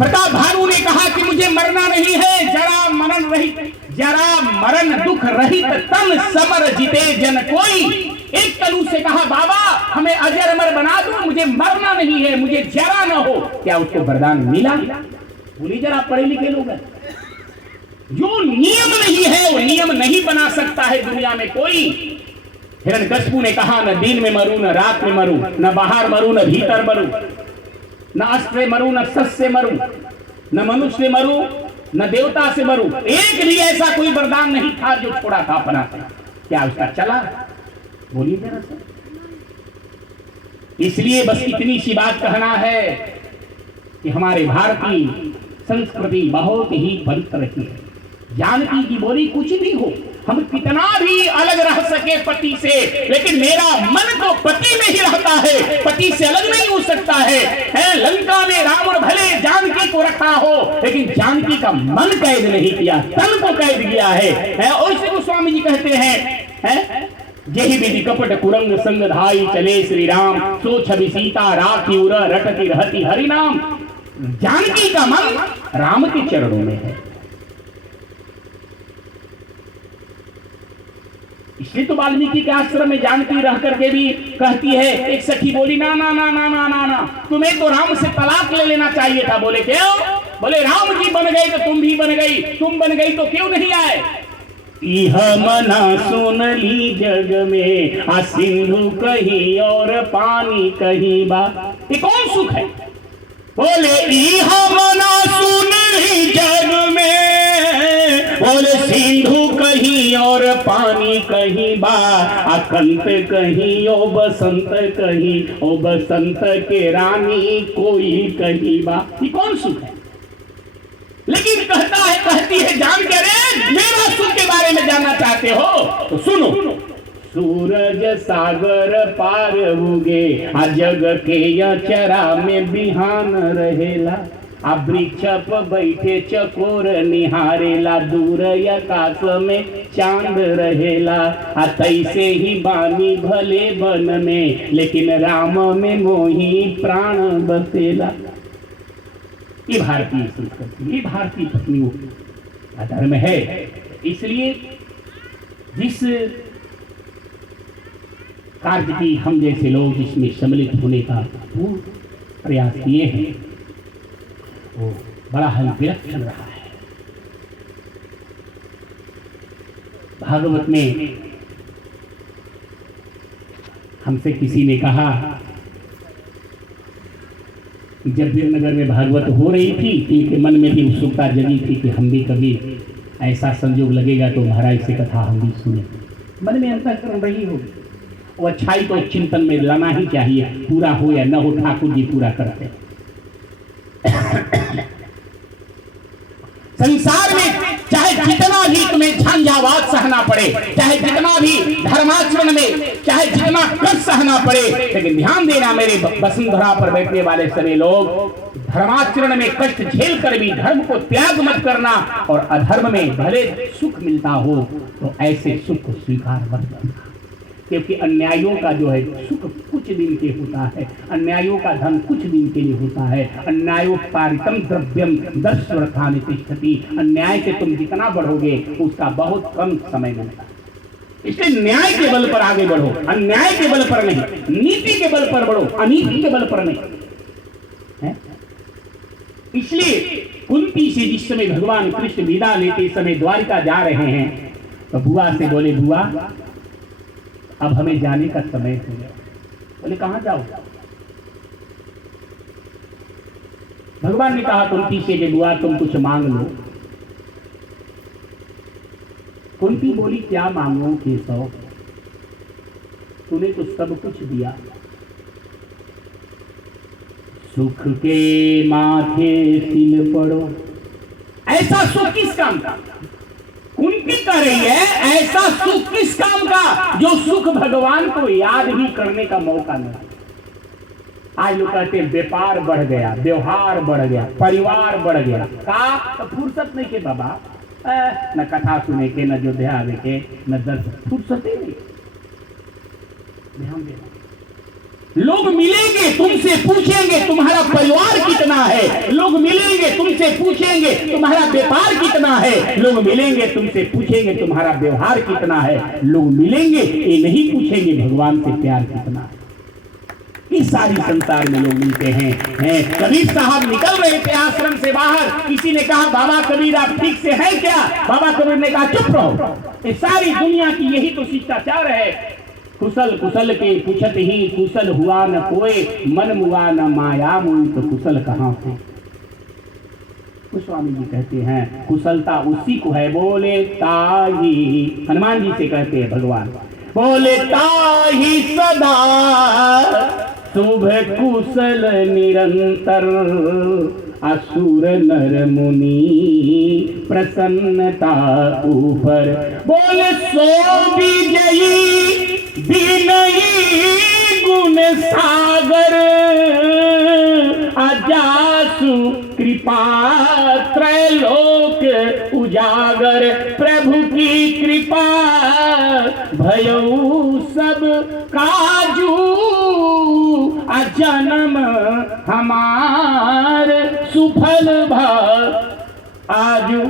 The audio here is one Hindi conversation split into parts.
प्रताप भानु ने कहा कि मुझे मरना नहीं है, जरा मरण दुख रहित तन समर जीते जन कोई। एक तनु से कहा बाबा हमें अजर अमर बना दो, मुझे मरना नहीं है, मुझे जरा न हो। क्या उसको वरदान मिला? बोली जरा पढ़े लिखे लोग हैं, जो नियम नहीं है वो नियम नहीं बना सकता है दुनिया में कोई। हिरण्यकशिपु ने कहा न दिन में मरूं न रात में मरूं, न बाहर मरूं न भीतर मरूं, न अस्त्र से मरूं न शस्त्र से मरूं, न मनुष्य से मरूं न देवता से मरूं। एक भी ऐसा कोई वरदान नहीं था जो छोड़ा था अपना। क्या उसका चला? बोलिए जरा सर। इसलिए बस इतनी सी बात कहना है कि हमारे भारतीय संस्कृति बहुत ही पवित्र रही है। जानकी की बोली कुछ भी हो, हम कितना भी अलग रह सके पति से, लेकिन मेरा मन तो पति में ही रहता है, पति से अलग नहीं हो सकता है। लंका में रावण भले जानकी को रखा हो, लेकिन जानकी का मन कैद नहीं किया, तन को कैद किया है। और इसे गोस्वामी जी कहते हैं यही विधि कपट कुरंग संग धाई चले श्री राम, सो छवि सीता राखी उर रटती रहती हरि नाम। जानकी का मन राम के चरणों में है। इसलिए तो वाल्मीकि के आश्रम में जानकी रह करके भी कहती है, एक सखी बोली ना ना ना ना ना ना ना, तुम्हें तो राम से तलाक ले लेना चाहिए था। बोले क्यों? बोले राम जी बन गए तो तुम भी बन गई, तुम बन गई तो क्यों नहीं आए? यह मना सुन ली जग में, आ सिंधु कहीं और पानी कहीं बा। ये कौन सुख है? बोले यह मना सुन ली जग में, बोले सिंधु कहीं और पानी कहीं बा, अकंत कहीं ओ बसंत कहीं, ओ बसंत के रानी कोई कहीं बा। ये कौन सुख है? लेकिन कहती है जान के, रे मेरा सुख के बारे में जानना चाहते हो तो सुनो। सूरज सागर पार उगे, आ जग के चरा में बिहान रहेला, आ वृक्ष पर बैठे चकोर निहारेला, दूर आकाश में चांद रहेला, आ तैसे ही बानी भले बन में, लेकिन राम में मोही प्राण बसेला। ये भारतीय संस्कृति, ये भारतीय पत्नियों का धर्म है। इसलिए जिस कार्य की हम जैसे लोग इसमें सम्मिलित होने का प्रयास किए हैं वो बड़ा ही विलक्षण रहा है। भागवत में हमसे किसी ने कहा कि जब वीरनगर में भागवत हो रही थी, इनके मन में भी उत्सुकता जगी थी कि हम भी कभी ऐसा संयोग लगेगा तो महाराज से कथा हम भी सुने। मन में अंतःकरण रही होगी। वो अच्छाई तो चिंतन में लाना ही चाहिए, पूरा हो या न हो ठाकुर जी पूरा करते हैं। संसार में चाहे जितना भी तुम्हें झंझावात सहना पड़े, चाहे जितना भी धर्माचरण में चाहे जितना कष्ट सहना पड़े, लेकिन ध्यान देना मेरे वसुंधरा पर बैठने वाले सभी लोग, धर्माचरण में कष्ट झेल कर भी धर्म को त्याग मत करना। और अधर्म में भले सुख मिलता हो तो ऐसे सुख को स्वीकार मत करना, क्योंकि अन्यायों का जो है सुख कुछ दिन के होता है, अन्यायों का धन कुछ दिन के लिए होता है। अन्यायोपारितम द्रव्यम 10 वर्षानि तिष्ठति। अन्याय से तुम जितना बढ़ोगे उसका बहुत कम समय मिलता है। इसलिए न्याय के बल पर आगे बढ़ो, अन्याय के बल पर नहीं, नीति के बल पर बढ़ो, अनीति के बल पर नहीं है? इसलिए कुंती से जिस समय भगवान कृष्ण विदा लेते समय द्वारिका जा रहे हैं तो बुआ से बोले, बुआ अब हमें जाने का समय हो गया। बोले कहां जाओ? भगवान ने कहा कुंती से कि बुआ तुम कुछ मांग लो। कुंती बोली क्या मांगो केशव, तूने तो सब कुछ दिया। सुख के माथे सिल पड़ो, ऐसा सुख किस काम का? कुंती कर रही है ऐसा सुख किस काम का जो सुख भगवान को याद ही करने का मौका मिला। आज लोग कहते हैं व्यापार बढ़ गया, व्यवहार बढ़ गया, परिवार बढ़ गया, का तो फुर्सत नहीं के बाबा, न कथा सुने के, न जो ध्यान के, न दर्शन, फुर्सत ही नहीं। ध्यान देना लोग मिलेंगे तुमसे पूछेंगे तुम्हारा परिवार कितना है, लोग मिलेंगे तुमसे पूछेंगे तुम्हारा व्यापार कितना है, लोग मिलेंगे तुमसे पूछेंगे तुम्हारा व्यवहार कितना है, लोग मिलेंगे ये नहीं पूछेंगे भगवान से प्यार कितना है। इस सारी संसार में लोग मिलते हैं। कबीर साहब निकल रहे थे आश्रम से बाहर, किसी ने कहा बाबा कबीर आप ठीक से हैं क्या? बाबा कबीर ने कहा चुप रहो, ये सारी दुनिया की यही तो शिष्टाचार है। कुशल कुशल के पूछत ही कुशल हुआ न कोई, मन मुआ न माया मुई तो कुशल कहाँ से। गोस्वामी जी कहते हैं कुशलता उसी को है, बोले ताही, हनुमान जी से कहते हैं भगवान, बोले ताही सदा शुभ कुशल निरंतर, असुर नर मुनि प्रसन्नता ऊपर, बोले सो विजयी विनयी गुण सागर, अजासु कृपा त्रैलोक उजागर, प्रभु की कृपा भयऊ सब काजू, जन्म हमार सुफल आजू।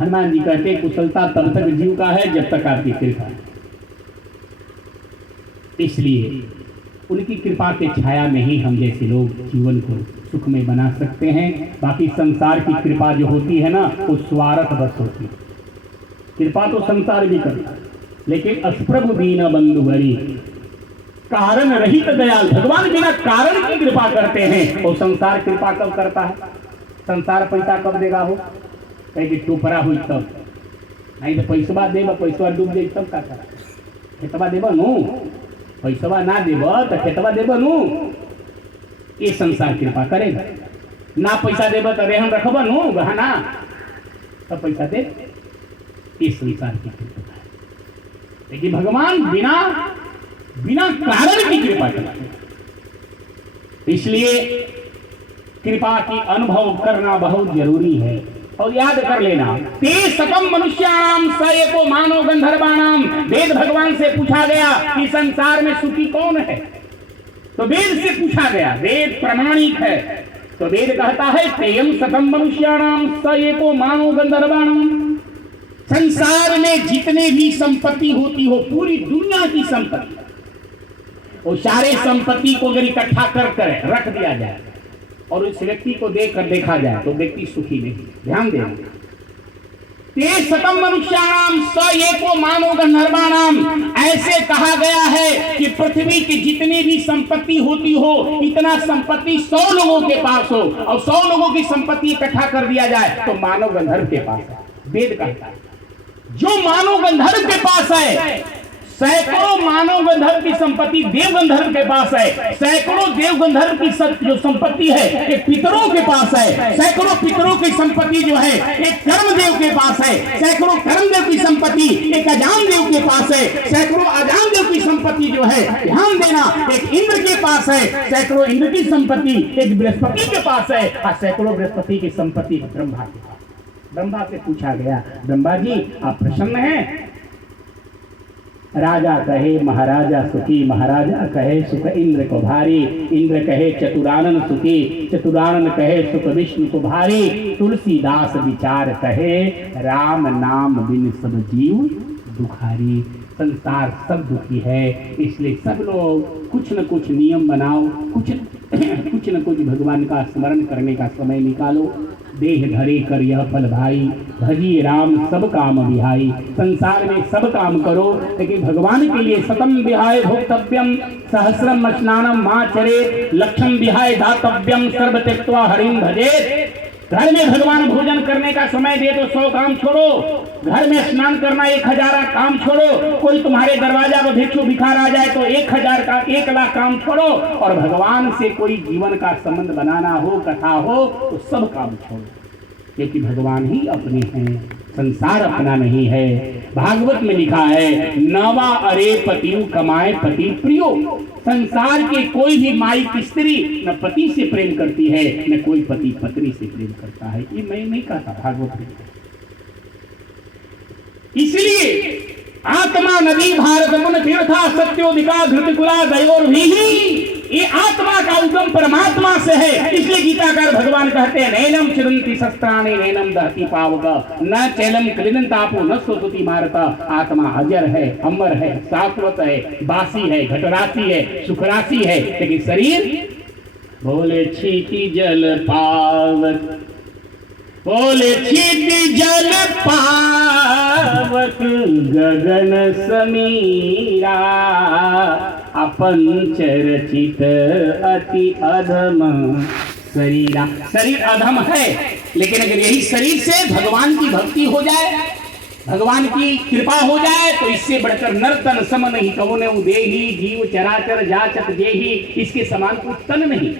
हनुमान जी कहते कुशलता तब तक जीव का है जब तक आपकी कृपा है, इसलिए उनकी कृपा के छाया में ही हम जैसे लोग जीवन को सुख में बना सकते हैं। बाकी संसार की कृपा जो होती है ना वो स्वार्थ बस होती है। कृपा तो संसार भी करता है, लेकिन अस्प्रभु दीन बंधु भरी, कारण रहित दयाल, भगवान बिना कारण की कृपा करते हैं। और संसार कृपा कब करता है? संसार पैसा कब देगा हो? कहीं कि टोपरा हुई तब, नहीं तो पैसवा देव, पैसवा डूब दे तब का करा, खेतवा देव नु, पैसवा ना देव तो खेतवा देव नु, ये संसार कृपा करेगा। ना पैसा देव तो रेहन रखब नु गहना, तब पैसा दे, ये संसार की कृपा है। लेकिन भगवान बिना कारण की कृपा करते हैं, इसलिए कृपा की अनुभव करना बहुत जरूरी है। और याद कर लेना, ते सकम मनुष्याणाम स एको मानव गंधर्वाणाम। वेद भगवान से पूछा गया कि संसार में सुखी कौन है, तो वेद से पूछा गया, वेद प्रमाणिक है। तो वेद कहता है तेयम सकम मनुष्याणाम स एको मानव गंधर्वाणाम। संसार में जितने भी संपत्ति होती हो, पूरी दुनिया की संपत्ति, वो सारे संपत्ति को अगर इकट्ठा कर रख दिया जाए और उस व्यक्ति को देखा जाए तो व्यक्ति सुखी नहीं। ध्यान देना, ते सकम मनुष्याणाम स एको मानव गंधर्वाणाम। ऐसे कहा गया है कि पृथ्वी की जितनी भी संपत्ति होती हो, इतना संपत्ति 100 लोगों के पास हो और 100 लोगों की संपत्ति इकट्ठा कर दिया जाए तो मानव गंधर्व के पास है। वेद कहता है जो मानव गंधर्व के पास है, सैकड़ों मानव गंधर्व की संपत्ति देव गंधर्व के पास है, सैकड़ों देव गंधर्व की जो संपत्ति है एक पितरों के पास है, सैकड़ों पितरों की संपत्ति जो है एक कर्मदेव के पास है, सैकड़ों कर्मदेव की संपत्ति एक अजान देव के पास है, सैकड़ों अजान देव की संपत्ति जो है, ध्यान देना, एक इंद्र के पास है, सैकड़ों इंद्र की संपत्ति एक बृहस्पति के पास है, और सैकड़ों बृहस्पति की संपत्ति ब्रह्मा के पास। ब्रह्मा से पूछा गया, ब्रह्मा जी आप प्रसन्न हैं? राजा कहे महाराजा सुखी, महाराजा कहे सुख इंद्र को भारी, इंद्र कहे चतुरानन सुखी, चतुरानन कहे सुख विष्णु को भारी, तुलसीदास विचार कहे राम नाम बिन सब जीव दुखारी। संसार सब दुखी है, इसलिए सब लोग कुछ न कुछ नियम बनाओ, कुछ न कुछ भगवान का स्मरण करने का समय निकालो। देह धरे कर यह फल भाई, भजिए राम सब काम विहाई। संसार में सब काम करो, लेकिन भगवान के लिए शतम विहाय भोक्तव्यम, सहस्रम स्नानम मां चरे, लक्षम विहाय दातव्यम, सर्व त्यक्त्वा हरिं भजेत। घर में भगवान भोजन करने का समय दे तो 100 काम छोड़ो, घर में स्नान करना 1000 काम छोड़ो, कोई तुम्हारे दरवाजा पर भिक्षु भिखार आ जाए तो 1000 का 1 लाख काम छोड़ो, और भगवान से कोई जीवन का संबंध बनाना हो, कथा हो, तो सब काम छोड़ो, क्योंकि भगवान ही अपने हैं, संसार अपना नहीं है। भागवत में लिखा है नवा अरे पतियु कमाए पति प्रियो। संसार के कोई भी माई की स्त्री न पति से प्रेम करती है, न कोई पति पत्नी से प्रेम करता है। ये मैं नहीं कहता, भागवत में। इसलिए आत्मा नदी भारत मुन तीर्था सत्योदिका घृतकुला दयोर्भी। ये आत्मा का उद्गम परमात्मा से है। इसलिए गीताकार भगवान कहते हैं नैनम चिरंती शस्त्राणि नैनम दहति पावक न चैलम क्लिदंतापो न सोसति भारत। आत्मा अजर है, अमर है, शाश्वत है, बासी है, घटरासी है, सुखरासी है। लेकिन शरीर बोले छीति जल पावक, बोले छीति जल पावक गगन समीरा। अपंचरचित अति अधम शरीरा। शरीर अधम है, लेकिन अगर यही शरीर से भगवान की भक्ति हो जाए, भगवान की कृपा हो जाए, तो इससे बढ़कर नर्तन सम नहीं कहो ने देही जीव चराचर जाचक जेही। इसके समान कुछ तन नहीं।